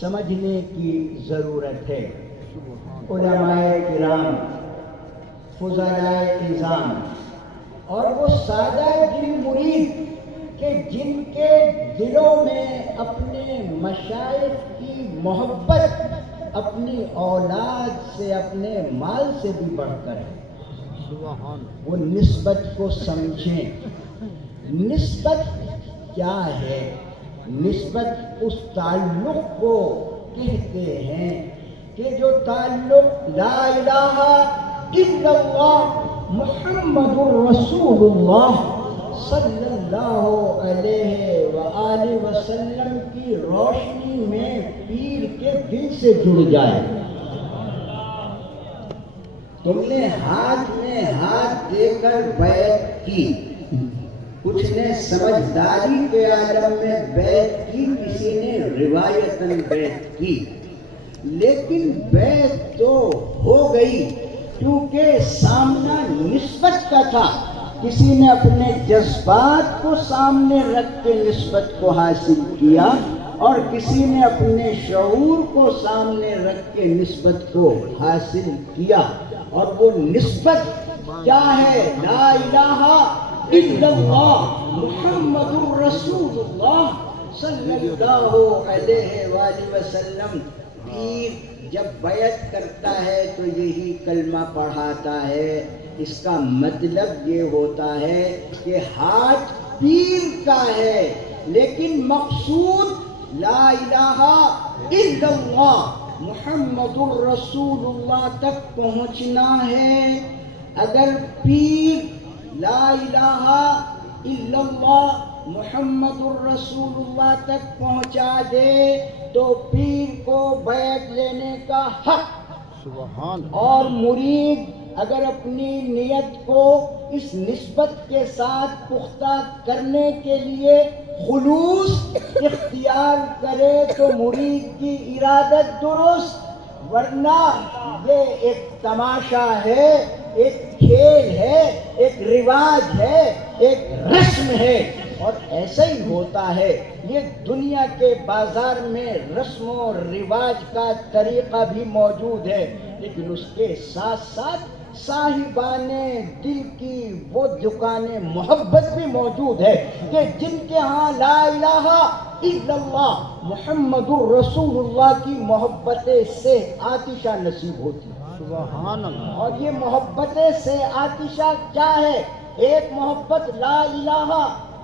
سمجھنے کی ضرورت ہے۔ علماء کرام، فضلاء نظام اور وہ سادہ دل مرید کہ جن کے دلوں میں اپنے مشائخ کی محبت اپنی اولاد سے، اپنے مال سے بھی بڑھ کر ہے، وہ نسبت کو سمجھیں۔ نسبت کیا ہے؟ نسبت اس تعلق کو کہتے ہیں کہ جو تعلق لا الہ الا اللہ محمد الرسول اللہ صلی اللہ علیہ وآلہ وسلم کی روشنی میں پیر کے دل سے جڑ جائے۔ تم نے ہاتھ میں ہاتھ دے کر بیعت کی، کچھ نے سمجھداری کے عالم میں بیعت کی، کسی نے روایتاً بیعت کی، لیکن بیعت تو ہو گئی کیونکہ سامنا نسبت کا تھا۔ کسی نے اپنے جذبات کو سامنے رکھ کے نسبت کو حاصل کیا اور کسی نے اپنے شعور کو سامنے رکھ کے نسبت کو حاصل کیا، اور وہ نسبت کیا ہے؟ لا الہ الا اللہ محمد الرسول اللہ صلی اللہ علیہ وآلہ وسلم۔ پیر جب بیعت کرتا ہے تو یہی کلمہ پڑھاتا ہے۔ اس کا مطلب یہ ہوتا ہے کہ ہاتھ پیر کا ہے لیکن مقصود لا الہ الا اللہ محمد الرسول اللہ تک پہنچنا ہے۔ اگر پیر لا الہ الا اللہ محمد الرسول اللہ تک پہنچا دے تو پیر کو بیعت لینے کا حق، سبحان، اور مرید اگر اپنی نیت کو اس نسبت کے ساتھ پختہ کرنے کے لیے خلوص اختیار کرے تو مرید کی ارادت درست، ورنہ یہ ایک تماشا ہے، ایک کھیل ہے، ایک رواج ہے، ایک رسم ہے۔ اور ایسا ہی ہوتا ہے، یہ دنیا کے بازار میں رسم و رواج کا طریقہ بھی موجود ہے، لیکن اس کے ساتھ ساتھ صاحبان دل کی وہ دکانیں محبت بھی موجود ہے کہ جن کے ہاں لا الہ الا اللہ محمد الرسول اللہ کی محبت سے آتشہ نصیب ہوتی ہے۔ سبحان اللہ۔ اور یہ محبت سے آتشہ کیا ہے؟ ایک محبت لا الہ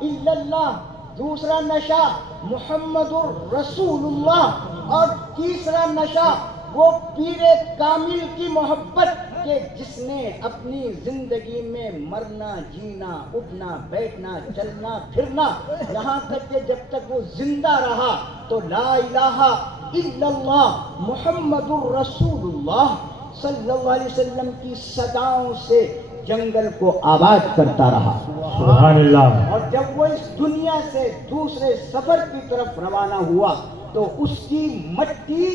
الا اللہ، دوسرا نشہ محمد الرسول اللہ، اور تیسرا نشہ وہ پیر کامل کی محبت کہ جس نے اپنی زندگی میں مرنا، جینا، اٹھنا، بیٹھنا، چلنا، پھرنا، یہاں تک کہ جب تک وہ زندہ رہا تو لا الہ الا اللہ محمد الرسول اللہ صلی اللہ علیہ وسلم کی صداؤں سے جنگل کو آباد کرتا رہا۔ سبحان اللہ۔ اور جب وہ اس دنیا سے دوسرے سفر کی طرف روانہ ہوا تو اس کی مٹی،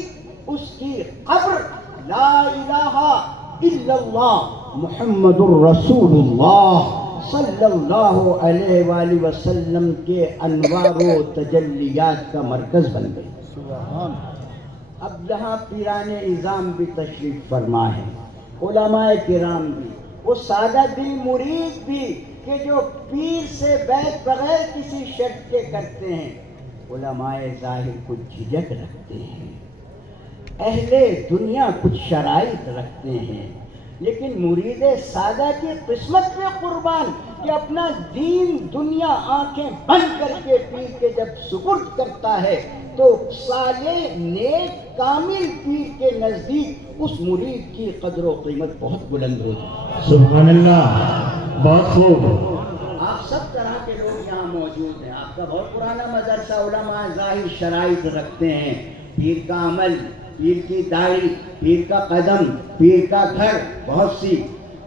اس کی قبر لا الہ الا اللہ محمد الرسول اللہ صلی اللہ علیہ وآلہ وسلم کے انوار و تجلیات کا مرکز بن گئی۔ سبحان۔ اب یہاں پیران نظام بھی تشریف فرما ہے، علماء کرام بھی، وہ سادہ دل مرید بھی کہ جو پیر سے بیعت بغیر کسی شرط کے کرتے ہیں۔ علماء ظاہر کچھ جھجک رکھتے ہیں، اہل دنیا کچھ شرائط رکھتے ہیں، لیکن مرید سادہ کی قسمت پہ قربان کہ اپنا دین دنیا آنکھیں بند کر کے پیر کے جب سپرد کرتا ہے تو صالح نیک کامل پیر کے نزدیک اس مرید کی قدر و قیمت بہت بلند ہوتی ہے۔ سبحان اللہ، بہت خوب۔ آپ سب طرح کے لوگ یہاں موجود ہیں، آپ کا بہت پرانا مدرسہ، علماء ظاہر شرائط رکھتے ہیں، پیر کا عمل، پیر کی داڑھی، پیر کا قدم، پیر کا گھر، بہت سی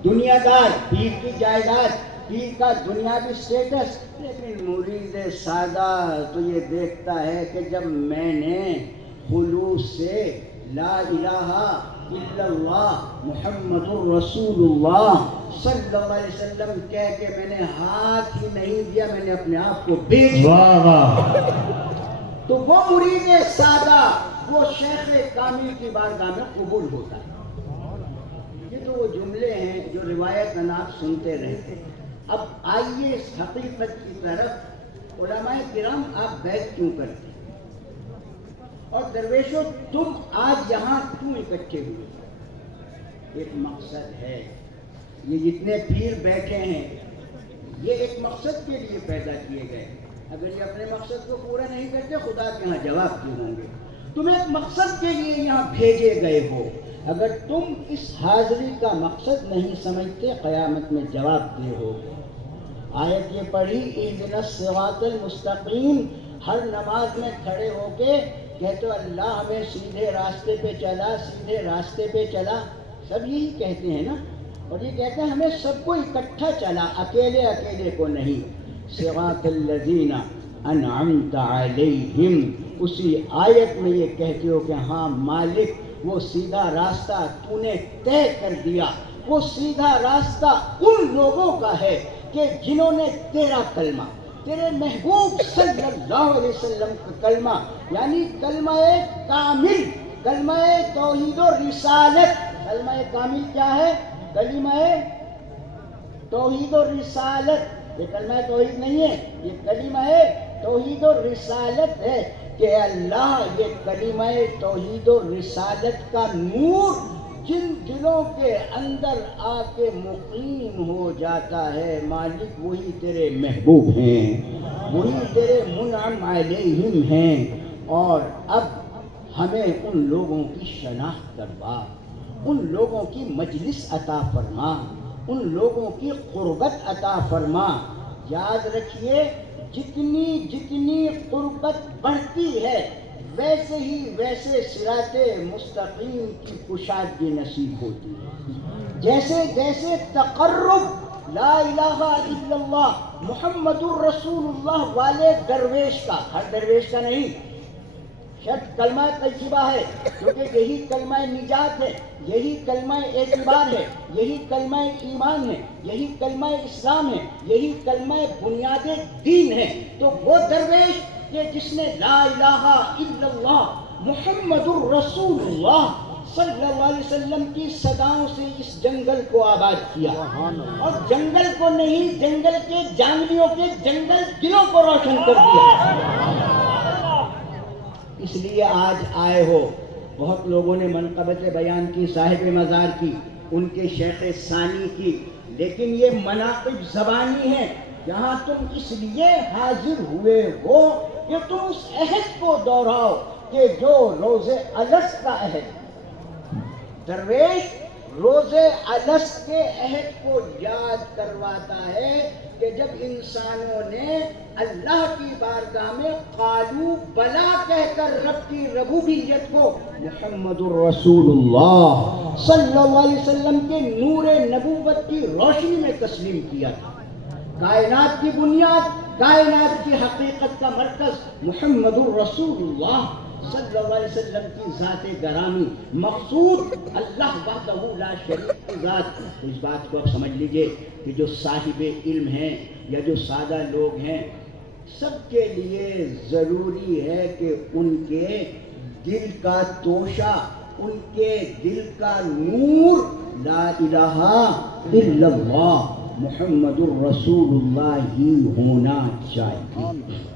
دنیا دار، پیر کی جائیداد، پیر کا دنیاوی اسٹیٹس، لیکن مرید سادہ تو یہ دیکھتا ہے کہ جب میں نے خلوص سے لا الہ الا اللہ محمد الرسول اللہ صلی اللہ علیہ وسلم کہہ کے میں نے ہاتھ ہی نہیں دیا، میں نے اپنے آپ کو بیچ دیا، واہ واہ۔ تو وہ مرید سادہ وہ شیخ کامل کی بارگاہ میں قبول ہوتا ہے۔ یہ تو وہ جملے ہیں جو روایت آپ سنتے رہتے ہیں۔ اب آئیے اس حقیقت کی طرف، علماء کرام آپ بیعت کیوں کرتے ہیں؟ اور درویشوں تم آج یہاں کیوں اکٹھے ہوئے؟ ایک مقصد ہے، یہ جتنے پیر بیٹھے ہیں یہ ایک مقصد کے لیے پیدا کیے گئے۔ اگر یہ اپنے مقصد کو پورا نہیں کرتے خدا کے ہاں جواب کیوں ہوں گے؟ تم ایک مقصد کے لیے یہاں بھیجے گئے ہو، اگر تم اس حاضری کا مقصد نہیں سمجھتے قیامت میں جواب دے ہو۔ آیت یہ پڑھی اہدنا الصراط المستقیم، ہر نماز میں کھڑے ہو کے کہتے ہو اللہ ہمیں سیدھے راستے پہ چلا، سیدھے راستے پہ چلا، سب یہی کہتے ہیں نا، اور یہ کہتے ہیں ہمیں سب کو اکٹھا چلا، اکیلے اکیلے کو نہیں۔ صراط الذین انعمت علیہم، اسی آیت میں یہ کہتے ہو کہ ہاں مالک وہ سیدھا راستہ تو نے طے کر دیا، وہ سیدھا راستہ ان لوگوں کا ہے کہ جنہوں نے تیرا کلمہ، تیرے محبوب صلی اللہ علیہ وسلم کا کلمہ، یعنی کلمہ کامل، کلمہ توحید و رسالت۔ کلمہ کامل کیا ہے؟ کلمہ توحید و رسالت، یہ کلمہ توحید نہیں ہے، یہ کلمہ توحید و رسالت ہے کہ اللہ یہ کلمہ توحید و رسالت کا نور جن دلوں کے اندر آ کے مقیم ہو جاتا ہے مالک وہی تیرے محبوب ہیں، وہی تیرے منعم علیہم ہیں۔ اور اب ہمیں ان لوگوں کی شناخت کروا، ان لوگوں کی مجلس عطا فرما، ان لوگوں کی قربت عطا فرما۔ یاد رکھیے جتنی جتنی قربت بڑھتی ہے ویسے ہی ویسے صراط مستقیم کی کشادگی نصیب ہوتی ہے۔ جیسے جیسے تقرب لا الہ الا اللہ محمد الرسول اللہ والے درویش کا، ہر درویش کا نہیں، شرط کلمہ طیبہ ہے، کیونکہ یہی کلمہ نجات ہے، یہی کلمہ اعتبار ہے، یہی کلمہ ایمان ہے، یہی کلمہ اسلام ہے، یہی کلمہ بنیاد دین ہے۔ تو وہ درویش کہ جس نے لا الہ الا اللہ محمد الرسول اللہ صلی اللہ علیہ وسلم کی صداؤں سے اس جنگل کو آباد کیا، اور جنگل کو نہیں، جنگل کے جانویوں کے جنگل دلوں کو روشن کر دیا۔ اس لیے آج آئے ہو، بہت لوگوں نے منقبت بیان کی، صاحب مزار کی، ان کے شیخ ثانی کی، لیکن یہ مناقب زبانی ہے۔ یہاں تم اس لیے حاضر ہوئے ہو کہ تم اس عہد کو دوہراؤ کہ جو روز الست کا عہد، درویش روز الست کے عہد کو یاد کرواتا ہے کہ جب انسانوں نے اللہ کی بارگاہ میں قالو بلا کہہ کر رب کی ربوبیت کو محمد الرسول اللہ صلی اللہ علیہ وسلم کے نور نبوت کی روشنی میں تسلیم کیا تھا۔ کائنات کی بنیاد، کائنات کی حقیقت کا مرکز محمد الرسول اللہ صلی اللہ علیہ وسلم کی ذات گرامی، مقصود اللہ وحدہ لا شریک کی ذات۔ اس بات کو آپ سمجھ لیجئے کہ جو صاحب علم ہیں یا جو سادہ لوگ ہیں، سب کے لیے ضروری ہے کہ ان کے دل کا توشہ، ان کے دل کا نور لا الہ الا اللہ محمد الرسول اللہ ہی ہونا چاہیے۔